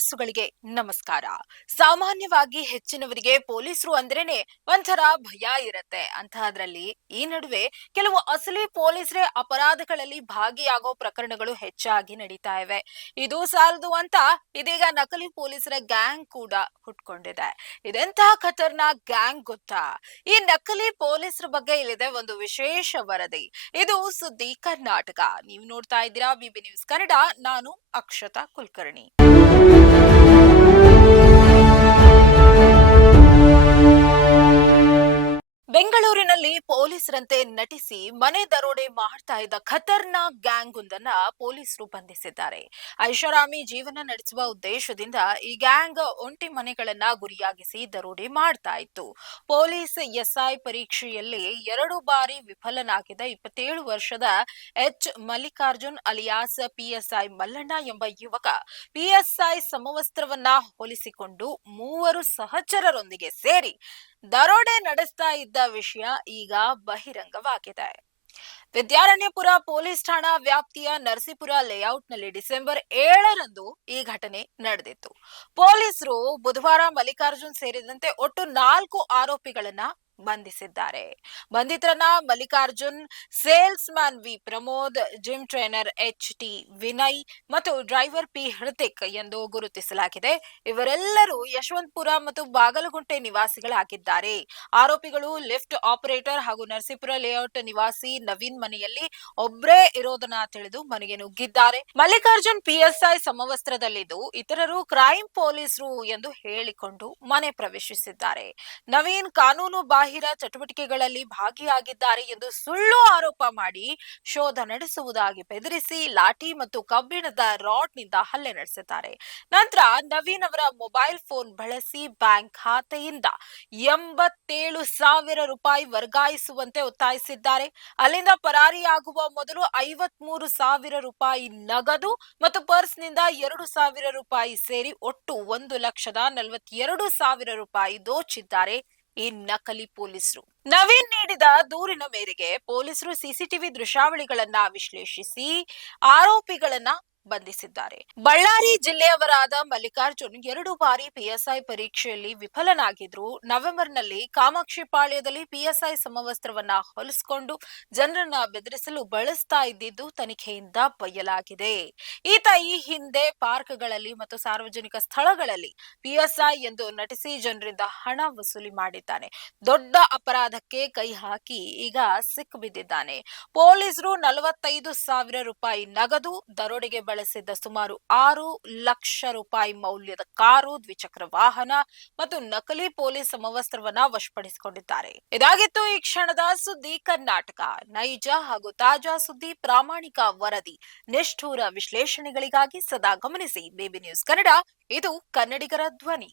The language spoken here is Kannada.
ಮನಸ್ಸುಗಳಿಗೆ ನಮಸ್ಕಾರ. ಸಾಮಾನ್ಯವಾಗಿ ಹೆಚ್ಚಿನವರಿಗೆ ಪೊಲೀಸರು ಅಂದ್ರೇನೆ ಒಂಥರ ಭಯ ಇರತ್ತೆ. ಅಂತಹದ್ರಲ್ಲಿ ಈ ನಡುವೆ ಕೆಲವು ಅಸಲಿ ಪೊಲೀಸರೇ ಅಪರಾಧಗಳಲ್ಲಿ ಭಾಗಿಯಾಗೋ ಪ್ರಕರಣಗಳು ಹೆಚ್ಚಾಗಿ ನಡೀತಾ ಇವೆ. ಇದು ಸಾಲದು ಅಂತ ಇದೀಗ ನಕಲಿ ಪೊಲೀಸರ ಗ್ಯಾಂಗ್ ಕೂಡ ಹುಟ್ಕೊಂಡಿದೆ. ಇದೆಂತಹ ಖತರ್ನಾಕ್ ಗ್ಯಾಂಗ್ ಗೊತ್ತಾ? ಈ ನಕಲಿ ಪೊಲೀಸರ ಬಗ್ಗೆ ಇಲ್ಲಿದೆ ಒಂದು ವಿಶೇಷ ವರದಿ. ಇದು ಸುದ್ದಿ ಕರ್ನಾಟಕ. ನೀವು ನೋಡ್ತಾ ಇದ್ದೀರಾ ಬಿಬಿ ನ್ಯೂಸ್ ಕನ್ನಡ. ನಾನು ಅಕ್ಷತಾ ಕುಲಕರ್ಣಿ. ಬೆಂಗಳೂರಿನಲ್ಲಿ ಪೊಲೀಸರಂತೆ ನಟಿಸಿ ಮನೆ ದರೋಡೆ ಮಾಡ್ತಾ ಇದ್ದ ಖತರ್ನಾಕ್ ಗ್ಯಾಂಗ್ ಒಂದನ್ನ ಪೊಲೀಸರು ಬಂಧಿಸಿದ್ದಾರೆ. ಐಷಾರಾಮಿ ಜೀವನ ನಡೆಸುವ ಉದ್ದೇಶದಿಂದ ಈ ಗ್ಯಾಂಗ್ ಒಂಟಿ ಮನೆಗಳನ್ನ ಗುರಿಯಾಗಿಸಿ ದರೋಡೆ ಮಾಡ್ತಾ ಇತ್ತು. ಪೊಲೀಸ್ ಎಸ್ಐ ಪರೀಕ್ಷೆಯಲ್ಲಿ 2 ಬಾರಿ ವಿಫಲನಾಗಿದ್ದ 27 ವರ್ಷದ ಮಲ್ಲಿಕಾರ್ಜುನ್ ಅಲಿಯಾಸ್ ಪಿಎಸ್ಐ ಮಲ್ಲಣ್ಣ ಎಂಬ ಯುವಕ ಪಿಎಸ್ಐ ಸಮವಸ್ತ್ರವನ್ನ ಹೊಲಿಸಿಕೊಂಡು 3 ಸಹಚರರೊಂದಿಗೆ ಸೇರಿ ದರೋಡೆ ನಡೆಸ್ತಾ ಇದ್ದ ವಿಷಯ ಈಗ ಬಹಿರಂಗವಾಗಿದೆ. ವಿದ್ಯಾರಣ್ಯಪುರ ಪೊಲೀಸ್ ಠಾಣಾ ವ್ಯಾಪ್ತಿಯ ನರಸೀಪುರ ಲೇಔಟ್ನಲ್ಲಿ ಡಿಸೆಂಬರ್ 7ರಂದು ಈ ಘಟನೆ ನಡೆದಿತ್ತು. ಪೊಲೀಸರು ಬುಧವಾರ ಮಲ್ಲಿಕಾರ್ಜುನ್ ಸೇರಿದಂತೆ ಒಟ್ಟು 4 ಆರೋಪಿಗಳನ್ನ ಬಂಧಿಸಿದ್ದಾರೆ. ಬಂಧಿತರನ್ನ Mallikarjun, salesman V Pramod, gym trainer T Vinay ಮತ್ತು ಡ್ರೈವರ್ ಪಿ ಹೃತಿಕ್ ಎಂದು ಗುರುತಿಸಲಾಗಿದೆ. ಇವರೆಲ್ಲರೂ ಯಶವಂತಪುರ ಮತ್ತು ಬಾಗಲಗುಂಟೆ ನಿವಾಸಿಗಳಾಗಿದ್ದಾರೆ. ಆರೋಪಿಗಳು ಲಿಫ್ಟ್ ಆಪರೇಟರ್ ಹಾಗೂ ನರಸೀಪುರ ಲೇಔಟ್ ನಿವಾಸಿ ನವೀನ್ ಮನೆಯಲ್ಲಿ ಒಬ್ಬರೇ ಇರೋದನ್ನ ತಿಳಿದು ಮನೆಗೆ ನುಗ್ಗಿದ್ದಾರೆ. ಮಲ್ಲಿಕಾರ್ಜುನ್ ಪಿಎಸ್ಐ ಸಮವಸ್ತ್ರದಲ್ಲಿದ್ದು ಇತರರು ಕ್ರೈಮ್ ಪೊಲೀಸರು ಎಂದು ಹೇಳಿಕೊಂಡು ಮನೆ ಪ್ರವೇಶಿಸಿದ್ದಾರೆ. ನವೀನ್ ಕಾನೂನು ಬಾಹಿರ ಚಟುವಟಿಕೆಗಳಲ್ಲಿ ಭಾಗಿಯಾಗಿದ್ದಾರೆ ಎಂದು ಸುಳ್ಳು ಆರೋಪ ಮಾಡಿ ಶೋಧ ನಡೆಸುವುದಾಗಿ ಬೆದರಿಸಿ ಲಾಠಿ ಮತ್ತು ಕಬ್ಬಿಣದ ರಾಡ್ನಿಂದ ಹಲ್ಲೆ ನಡೆಸಿದ್ದಾರೆ. ನಂತರ ನವೀನ್ ಅವರ ಮೊಬೈಲ್ ಫೋನ್ ಬಳಸಿ ಬ್ಯಾಂಕ್ ಖಾತೆಯಿಂದ 87,000 ರೂಪಾಯಿ ವರ್ಗಾಯಿಸುವಂತೆ ಒತ್ತಾಯಿಸಿದ್ದಾರೆ. ಅಲ್ಲಿಂದ ಪರಾರಿಯಾಗುವ ಮೊದಲು 53,000 ರೂಪಾಯಿ ನಗದು ಮತ್ತು ಪರ್ಸ್ನಿಂದ 2,000 ರೂಪಾಯಿ ಸೇರಿ ಒಟ್ಟು 1,42,000 ರೂಪಾಯಿ ದೋಚಿದ್ದಾರೆ ಈ ನಕಲಿ ಪೊಲೀಸರು. ನವೀನ್ ನೀಡಿದ ದೂರಿನ ಮೇರೆಗೆ ಪೊಲೀಸರು ಸಿಸಿಟಿವಿ ದೃಶ್ಯಾವಳಿಗಳನ್ನ ವಿಶ್ಲೇಷಿಸಿ ಆರೋಪಿಗಳನ್ನ ಬಂಧಿಸಿದ್ದಾರೆ. ಬಳ್ಳಾರಿ ಜಿಲ್ಲೆಯವರಾದ ಮಲ್ಲಿಕಾರ್ಜುನ್ 2 ಬಾರಿ ಪಿಎಸ್ಐ ಪರೀಕ್ಷೆಯಲ್ಲಿ ವಿಫಲನಾಗಿದ್ರು. ನವೆಂಬರ್ನಲ್ಲಿ ಕಾಮಾಕ್ಷಿಪಾಳ್ಯದಲ್ಲಿ ಪಿಎಸ್ಐ ಸಮವಸ್ತ್ರವನ್ನ ಹೊಲಿಸಿಕೊಂಡು ಜನರನ್ನ ಬೆದರಿಸಲು ಬಳಸ್ತಾ ಇದ್ದಿದ್ದು ತನಿಖೆಯಿಂದ ಬಯಲಾಗಿದೆ. ಈತ ಈ ಹಿಂದೆ ಪಾರ್ಕ್ಗಳಲ್ಲಿ ಮತ್ತು ಸಾರ್ವಜನಿಕ ಸ್ಥಳಗಳಲ್ಲಿ ಪಿಎಸ್ಐ ಎಂದು ನಟಿಸಿ ಜನರಿಂದ ಹಣ ವಸೂಲಿ ಮಾಡಿದ್ದಾನೆ. ದೊಡ್ಡ ಅಪರಾಧಕ್ಕೆ ಕೈ ಹಾಕಿ ಈಗ ಸಿಕ್ಕಿಬಿದ್ದಿದ್ದಾನೆ. ಪೊಲೀಸರು 45,000 ರೂಪಾಯಿ ನಗದು, ದರೋಡೆಗೆ ಬಳಸಿದ್ದ ಸುಮಾರು 6 ಲಕ್ಷ ರೂಪಾಯಿ ಮೌಲ್ಯದ ಕಾರು, ದ್ವಿಚಕ್ರ ವಾಹನ ಮತ್ತು ನಕಲಿ ಪೊಲೀಸ್ ಸಮವಸ್ತ್ರವನ್ನ ವಶಪಡಿಸಿಕೊಂಡಿದ್ದಾರೆ. ಇದಾಗಿತ್ತು ಈ ಕ್ಷಣದ ಸುದ್ದಿ ಕರ್ನಾಟಕ. ನೈಜ ಹಾಗೂ ತಾಜಾ ಸುದ್ದಿ, ಪ್ರಾಮಾಣಿಕ ವರದಿ, ನಿಷ್ಠೂರ ವಿಶ್ಲೇಷಣೆಗಳಿಗಾಗಿ ಸದಾ ಗಮನಿಸಿ ಬಿಬಿ ನ್ಯೂಸ್ ಕನ್ನಡ. ಇದು ಕನ್ನಡಿಗರ ಧ್ವನಿ.